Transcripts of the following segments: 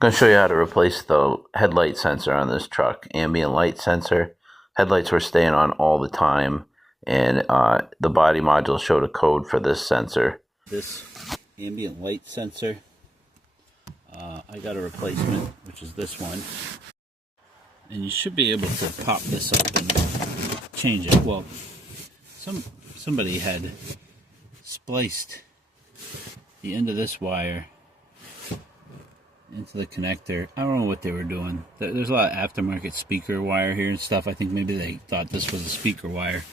going to show you how to replace the headlight sensor on this truck. Ambient light sensor. Headlights were staying on all the time, and the body module showed a code for this sensor. This ambient light sensor, I got a replacement, which is this one. And you should be able to pop this up and change it. Well, somebody had spliced the end of this wire into the connector. I don't know what they were doing. There's a lot of aftermarket speaker wire here and stuff. I think maybe they thought this was a speaker wire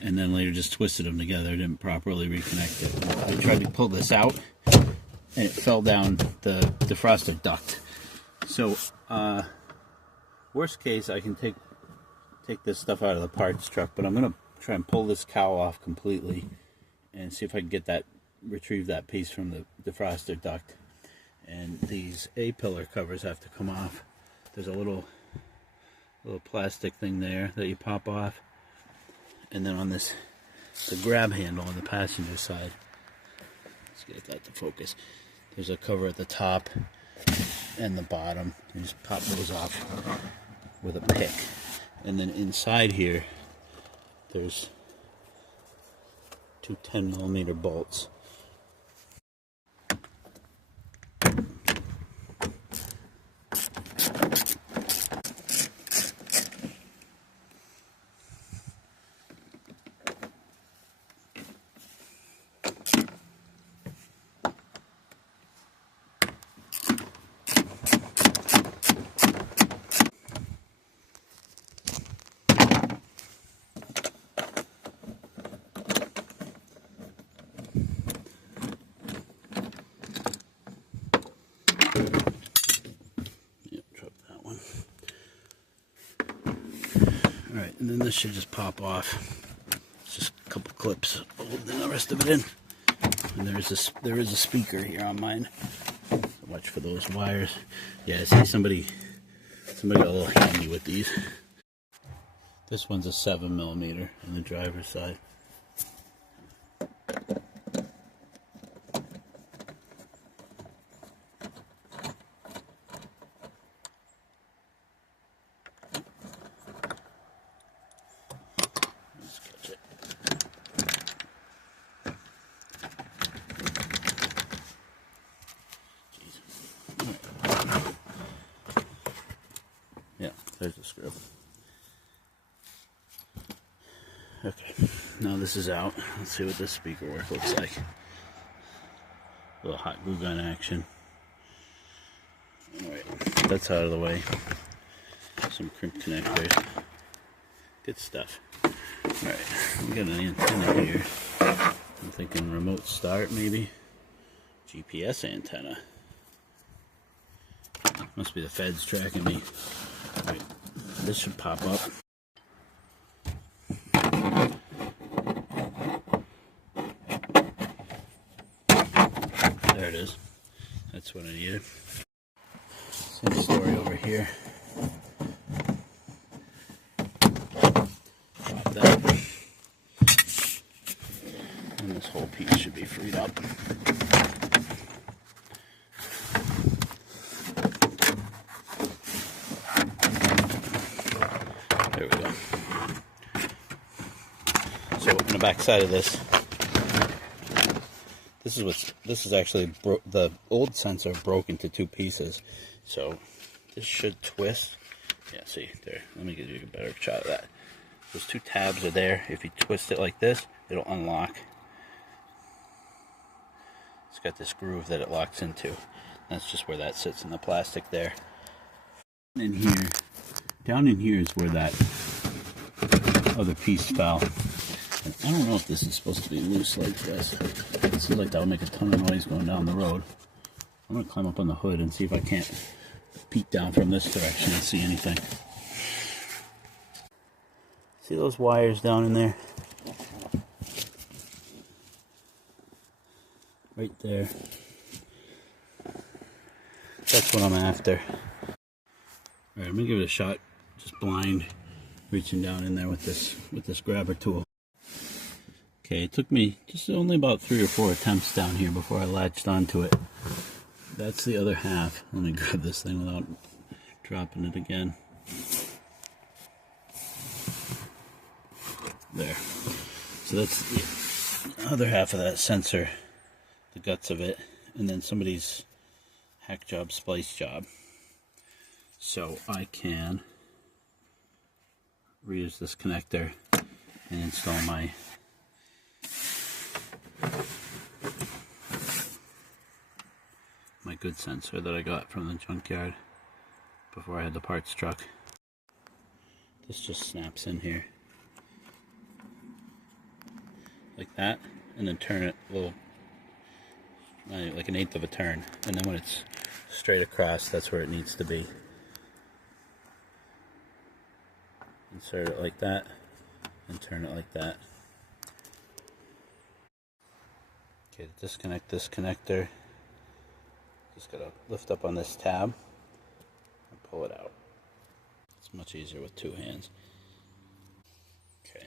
and then later just twisted them together, didn't properly reconnect it. I tried to pull this out and it fell down the defroster duct. So worst case, I can take this stuff out of the parts truck, but I'm gonna try and pull this cowl off completely and see if I can get that, retrieve that piece from the defroster duct. And these A-pillar covers have to come off. There's a little plastic thing there that you pop off, and then on this, the grab handle on the passenger side, let's get that to focus, there's a cover at the top and the bottom. You just pop those off with a pick. And then inside here there's two 10mm bolts. Alright, and then this should just pop off. It's just a couple clips holding the rest of it in. And there is a speaker here on mine. So watch for those wires. Yeah, I see somebody got a little handy with these. This one's a 7mm on the driver's side. Yeah, there's the screw. Okay, now this is out. Let's see what this speaker work looks like. A little hot glue gun action. Alright, that's out of the way. Some crimp connectors. Good stuff. Alright, we got an antenna here. I'm thinking remote start maybe. GPS antenna. Must be the feds tracking me. Right, this should pop up. There it is. That's what I needed. Same story over here. That. And this whole piece should be freed up. There we go. So on the back side of this, this is actually the old sensor broke into two pieces. So this should twist. Yeah, see there. Let me give you a better shot of that. Those two tabs are there. If you twist it like this, it'll unlock. It's got this groove that it locks into. That's just where that sits in the plastic there. In here, down in here is where that other piece fell. And I don't know if this is supposed to be loose like this. It seems like that'll make a ton of noise going down the road. I'm going to climb up on the hood and see if I can't peek down from this direction and see anything. See those wires down in there? Right there. That's what I'm after. Alright, I'm going to give it a shot, just blind, reaching down in there with this grabber tool. Okay, it took me just only about 3 or 4 attempts down here before I latched onto it. that's the other half. Let me grab this thing without dropping it again. There. So that's the other half of that sensor, the guts of it, and then somebody's hack job, splice job. So I can reuse this connector and install my good sensor that I got from the junkyard before I had the parts truck. This just snaps in here like that, and then turn it a little, like an eighth of a turn, and then when it's straight across, that's where it needs to be. Insert it like that and turn it like that. Okay, to disconnect this connector, just gotta lift up on this tab and pull it out. It's much easier with two hands. Okay,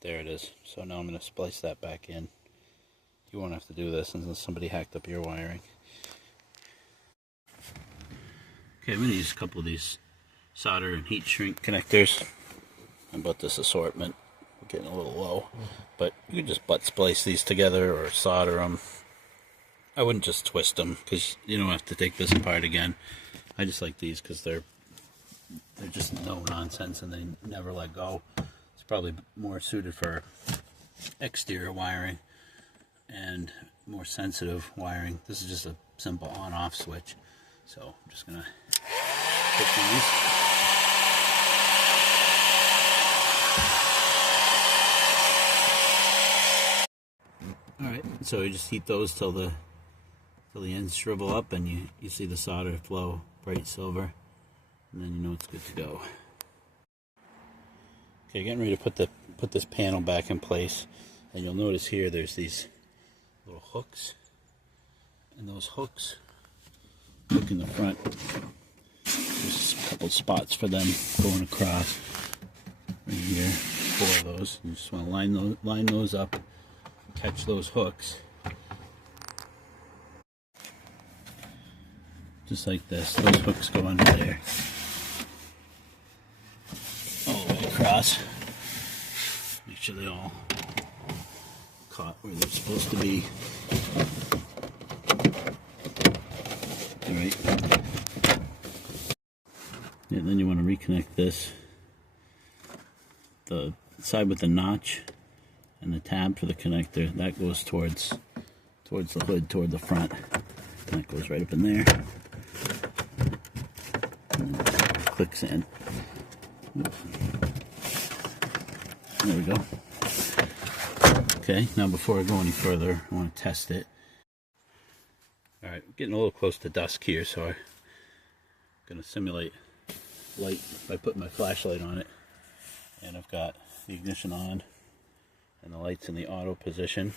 there it is. So now I'm gonna splice that back in. You won't have to do this unless somebody hacked up your wiring. Okay, I'm gonna use a couple of these solder and heat shrink connectors. I bought this assortment. We're getting a little low, but you can just butt splice these together or solder them. I wouldn't just twist them because you don't have to take this apart again. I just like these because they're just no nonsense and they never let go. It's probably more suited for exterior wiring and more sensitive wiring. This is just a simple on-off switch. So I'm just gonna put these. Alright, so you just heat those till the ends shrivel up and you see the solder flow bright silver, and then you know it's good to go. Okay, getting ready to put this panel back in place, and you'll notice here there's these little hooks, and those hooks hook in the front. There's a couple spots for them going across right here, 4 of those. You just want to line those up, catch those hooks. Just like this. Those hooks go under there. All the way across. Make sure they all caught where they're supposed to be. Alright. And then you want to reconnect this. The side with the notch and the tab for the connector, that goes towards the hood, toward the front. And that goes right up in there. Clicks in. Oops. There we go. Okay, now before I go any further, I want to test it. Alright, getting a little close to dusk here, so I'm going to simulate light by putting my flashlight on it. And I've got the ignition on and the lights in the auto position.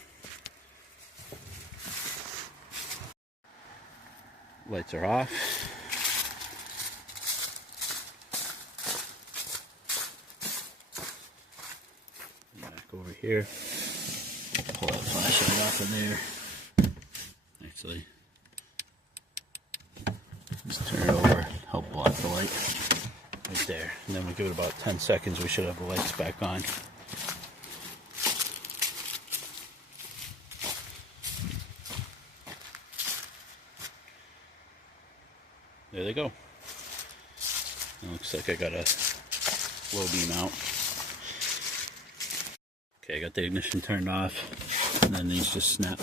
Lights are off. Back over here. Pull that flashlight off of there. Actually, just turn it over, help block the light. Right there. And then we give it about 10 seconds, we should have the lights back on. There they go. It looks like I got a low beam out. Okay, I got the ignition turned off, and then these just snap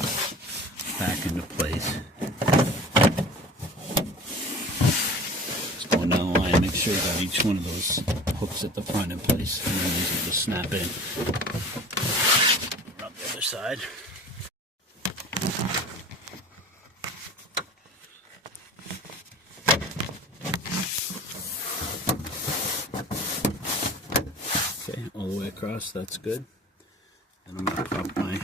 back into place. Just going down the line, make sure you got each one of those hooks at the front in place, and then these will just snap in. Rub the other side. Okay, all the way across, that's good. And I'm going to pop my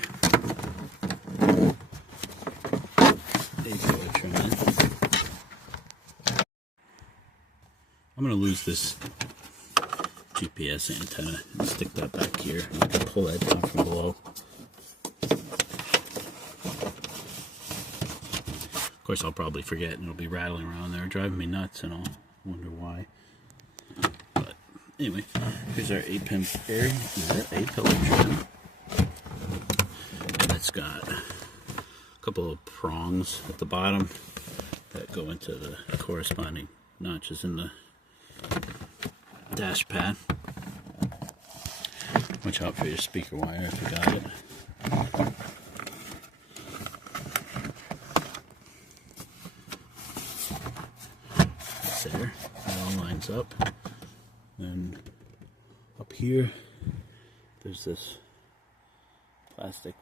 AC trim in. I'm going to lose this GPS antenna and stick that back here. I can pull that down from below. Of course, I'll probably forget and it'll be rattling around there, driving me nuts, and I'll wonder why. But anyway, here's our 8-pin pair. A pillar trim. And it's got a couple of prongs at the bottom that go into the corresponding notches in the dash pad. Watch out for your speaker wire if you got it. It's there. It all lines up. And up here, there's this plastic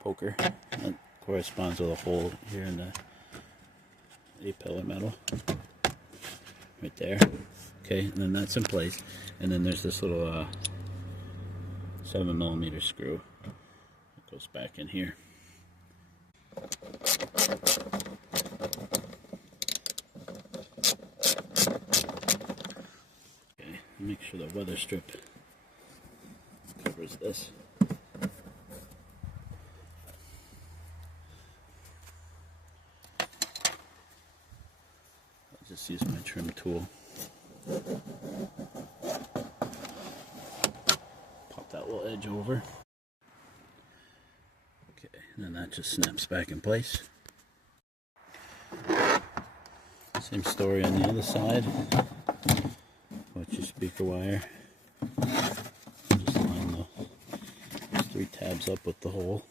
poker that corresponds with a hole here in the A-pillar metal. Right there. Okay, and then that's in place. And then there's this little 7mm screw that goes back in here. Okay, make sure the weather strip covers this. I'll just use my trim tool. Pop that little edge over. Okay, and then that just snaps back in place. Same story on the other side. Watch your speaker wire. Just line those 3 tabs up with the hole.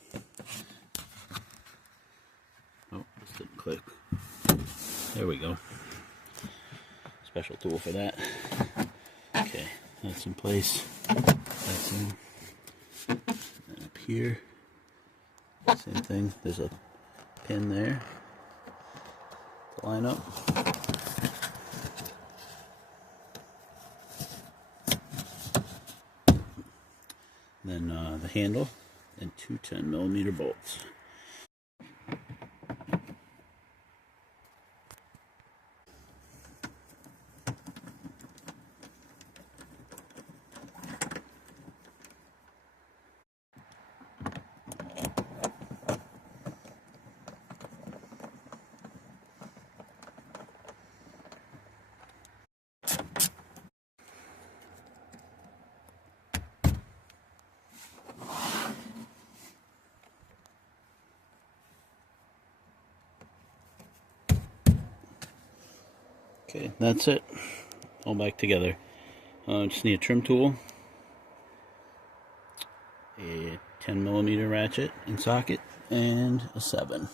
Oh, this didn't click. There we go. Special tool for that. Okay, that's in place. That's in. And up here, same thing. There's a pin there to line up. Then the handle and 2 10mm bolts. Okay, that's it. All back together. Just need a trim tool, a 10mm ratchet and socket, and a 7.